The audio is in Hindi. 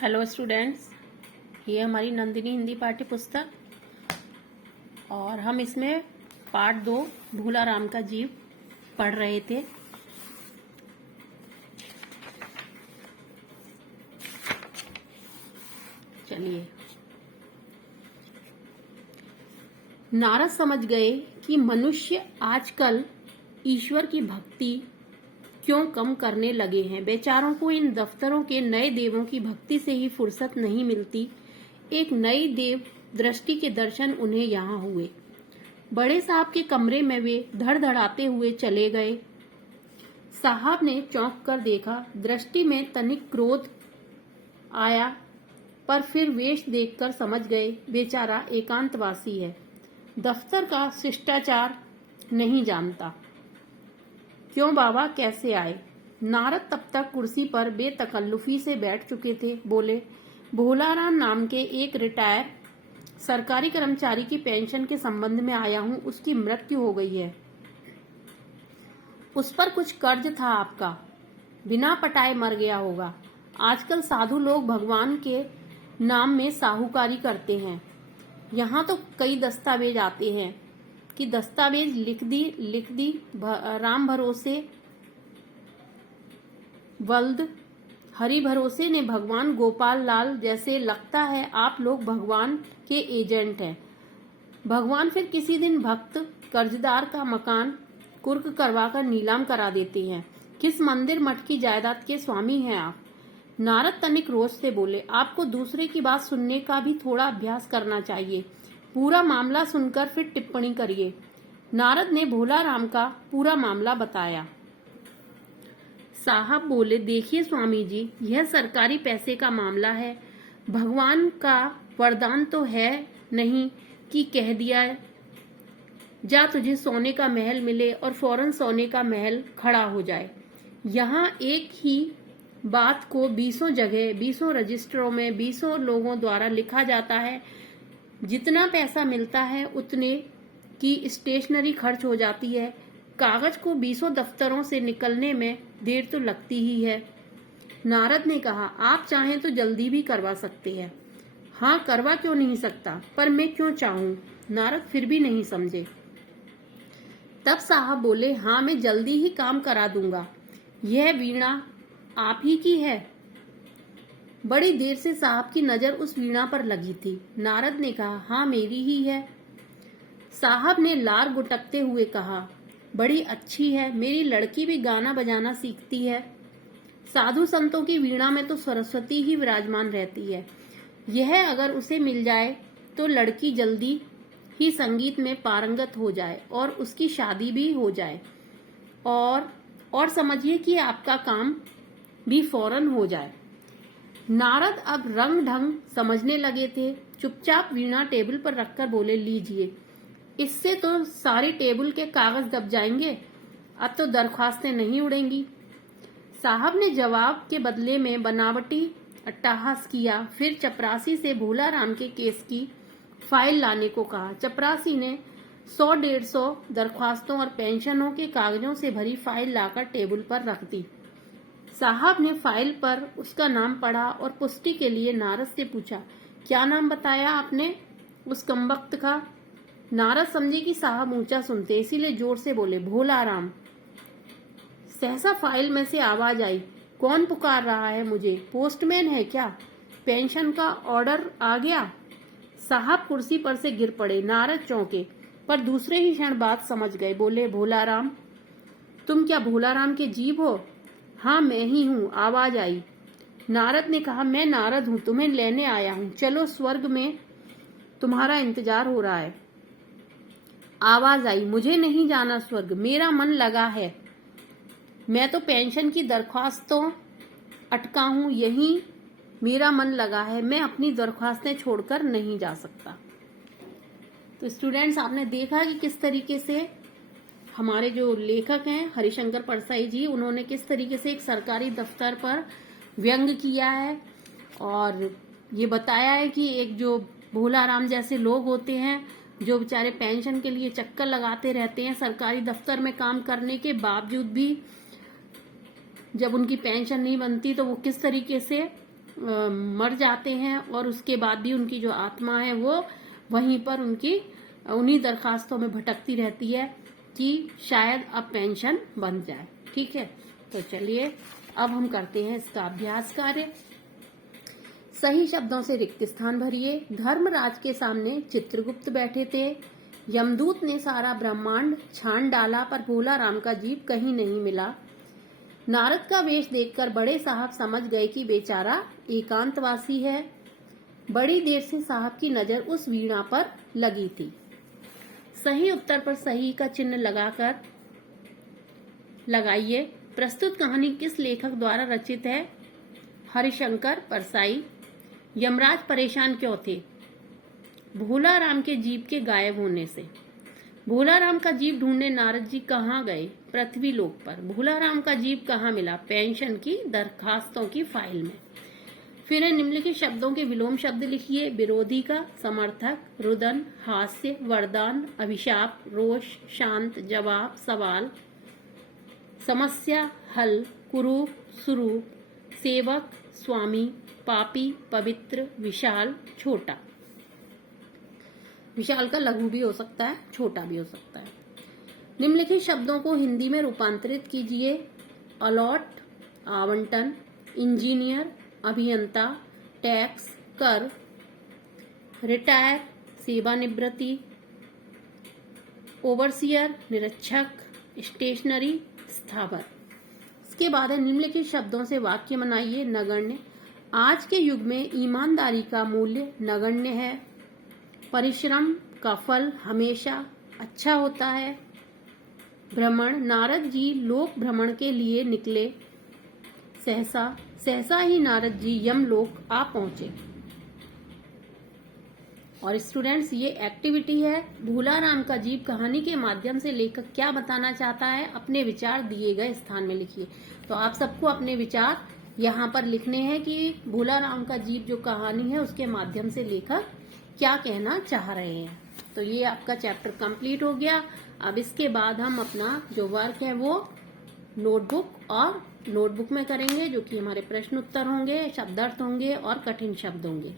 हेलो स्टूडेंट्स, ये हमारी नंदिनी हिंदी पाठ्य पुस्तक और हम इसमें पार्ट 2 भोला राम का जीव पढ़ रहे थे। चलिए, नारद समझ गए कि मनुष्य आजकल ईश्वर की भक्ति क्यों कम करने लगे हैं। बेचारों को इन दफ्तरों के नए देवों की भक्ति से ही फुर्सत नहीं मिलती। एक नई देव दृष्टि के दर्शन उन्हें यहाँ हुए। बड़े साहब के कमरे में वे धड़धड़ाते हुए चले गए। साहब ने चौंक कर देखा। दृष्टि में तनिक क्रोध आया, पर फिर वेश देखकर समझ गए बेचारा एकांतवासी है, दफ्तर का शिष्टाचार नहीं जानता। क्यों बाबा, कैसे आए? नारद तब तक कुर्सी पर बेतकल्लुफी से बैठ चुके थे। बोले, भोलाराम नाम के एक रिटायर सरकारी कर्मचारी की पेंशन के संबंध में आया हूँ। उसकी मृत्यु हो गई है। उस पर कुछ कर्ज था आपका, बिना पटाए मर गया होगा। आजकल साधु लोग भगवान के नाम में साहूकारी करते हैं। यहाँ तो कई दस्तावेज आते हैं कि दस्तावेज लिख दी राम भरोसे वल्द हरि भरोसे ने भगवान गोपाल लाल जैसे। लगता है आप लोग भगवान के एजेंट हैं। भगवान फिर किसी दिन भक्त कर्जदार का मकान कुर्क करवाकर नीलाम करा देते हैं। किस मंदिर मठ की जायदाद के स्वामी हैं आप? नारद तनिक रोष से बोले, आपको दूसरे की बात सुनने का भी थोड़ा अभ्यास करना चाहिए। पूरा मामला सुनकर फिर टिप्पणी करिए। नारद ने भोला राम का पूरा मामला बताया। साहब बोले, देखिए स्वामी जी, यह सरकारी पैसे का मामला है। भगवान का वरदान तो है नहीं कि कह दिया जा तुझे सोने का महल मिले और फौरन सोने का महल खड़ा हो जाए। यहाँ एक ही बात को 20 जगह 20 रजिस्टरों में 20 लोगों द्वारा लिखा जाता है। जितना पैसा मिलता है उतने की स्टेशनरी खर्च हो जाती है। कागज को 20 दफ्तरों से निकलने में देर तो लगती ही है। नारद ने कहा, आप चाहें तो जल्दी भी करवा सकते हैं। हाँ, करवा क्यों नहीं सकता, पर मैं क्यों चाहूं? नारद फिर भी नहीं समझे। तब साहब बोले, हाँ, मैं जल्दी ही काम करा दूंगा। यह वीणा आप ही की है? बड़ी देर से साहब की नजर उस वीणा पर लगी थी। नारद ने कहा, हाँ, मेरी ही है। साहब ने लार गुटकते हुए कहा, बड़ी अच्छी है। मेरी लड़की भी गाना बजाना सीखती है। साधु संतों की वीणा में तो सरस्वती ही विराजमान रहती है। यह अगर उसे मिल जाए तो लड़की जल्दी ही संगीत में पारंगत हो जाए और उसकी शादी भी हो जाए और समझिए कि आपका काम भी फौरन हो जाए। नारद अब रंग ढंग समझने लगे थे। चुपचाप वीणा टेबल पर रखकर बोले, लीजिए, इससे तो सारे टेबल के कागज दब जाएंगे। अब तो दरख्वास्तें नहीं उड़ेंगी। साहब ने जवाब के बदले में बनावटी अट्टहास किया। फिर चपरासी से भोला राम के केस की फाइल लाने को कहा। चपरासी ने 100-150 दरख्वास्तों और पेंशनों के कागजों से भरी फाइल लाकर टेबल पर रख दी। साहब ने फाइल पर उसका नाम पढ़ा और पुष्टि के लिए नारद से पूछा, क्या नाम बताया आपने उस कमबख्त का? नारद समझे कि साहब ऊंचा सुनते, इसीलिए जोर से बोले, भोला राम। सहसा फाइल में से आवाज आई, कौन पुकार रहा है मुझे? पोस्टमैन है क्या? पेंशन का ऑर्डर आ गया? साहब कुर्सी पर से गिर पड़े। नारद चौंके, पर दूसरे ही क्षण बात समझ गए। बोले, भोला राम, तुम क्या भोला राम के जीव हो? हाँ, मैं ही हूँ, आवाज आई। नारद ने कहा, मैं नारद हूँ, तुम्हें लेने आया हूँ। चलो, स्वर्ग में तुम्हारा इंतजार हो रहा है। आवाज आई, मुझे नहीं जाना स्वर्ग, मेरा मन लगा है। मैं तो पेंशन की दरख्वास्तों अटका हूँ, यही मेरा मन लगा है। मैं अपनी दरख्वास्तें छोड़कर नहीं जा सकता। तो स्टूडेंट्स, आपने देखा कि किस तरीके से हमारे जो लेखक हैं हरिशंकर परसाई जी, उन्होंने किस तरीके से एक सरकारी दफ्तर पर व्यंग किया है और ये बताया है कि एक जो भोला राम जैसे लोग होते हैं जो बेचारे पेंशन के लिए चक्कर लगाते रहते हैं, सरकारी दफ्तर में काम करने के बावजूद भी जब उनकी पेंशन नहीं बनती तो वो किस तरीके से मर जाते हैं और उसके बाद भी उनकी जो आत्मा है वो वहीं पर उन्हीं दरखास्तों में भटकती रहती है कि शायद अब पेंशन बन जाए। ठीक है, तो चलिए अब हम करते हैं इसका अभ्यास कार्य। सही शब्दों से रिक्त स्थान भरिए। धर्मराज के सामने चित्रगुप्त बैठे थे। यमदूत ने सारा ब्रह्मांड छान डाला पर भोला राम का जीव कहीं नहीं मिला। नारद का वेश देखकर बड़े साहब समझ गए कि बेचारा एकांतवासी है। बड़ी देर से साहब की नजर उस वीणा पर लगी थी। सही उत्तर पर सही का चिन्ह लगाइए। प्रस्तुत कहानी किस लेखक द्वारा रचित है? हरिशंकर परसाई। यमराज परेशान क्यों थे? भोला राम के जीव के गायब होने से। भोला राम का जीव ढूंढने नारद जी कहाँ गए? पृथ्वी लोक पर। भोला राम का जीव कहाँ मिला? पेंशन की दरखास्तों की फाइल में। फिर निम्नलिखित शब्दों के विलोम शब्द लिखिए। विरोधी का, समर्थक, रुदन, हास्य, वरदान, अभिशाप, रोष, शांत, जवाब, सवाल, समस्या, हल, कुरूप, स्वरूप, सेवक, स्वामी, पापी, पवित्र, विशाल, छोटा। विशाल का लघु भी हो सकता है, छोटा भी हो सकता है। निम्नलिखित शब्दों को हिंदी में रूपांतरित कीजिए। अलॉट, आवंटन, इंजीनियर, अभियंता, टैक्स, कर, रिटायर, सेवानिवृत्ति, ओवरसियर, निरीक्षक, स्टेशनरी, स्थावर। इसके बाद है निम्नलिखित शब्दों से वाक्य बनाइए। नगण्य। आज के युग में ईमानदारी का मूल्य नगण्य है। परिश्रम का फल हमेशा अच्छा होता है। भ्रमण। नारद जी लोक भ्रमण के लिए निकले। सहसा ही नारद जी यमलोक आ पहुंचे। और स्टूडेंट्स, ये एक्टिविटी है। भोला राम का जीव कहानी के माध्यम से लेखक क्या बताना चाहता है, अपने विचार दिए गए स्थान में लिखिए। तो आप सबको अपने विचार यहाँ पर लिखने हैं कि भोला राम का जीव जो कहानी है उसके माध्यम से लेखक क्या कहना चाह रहे हैं। तो ये आपका चैप्टर कंप्लीट हो गया। अब इसके बाद हम अपना जो वर्क है वो नोटबुक में करेंगे, जो कि हमारे प्रश्न उत्तर होंगे, शब्दार्थ होंगे और कठिन शब्द होंगे।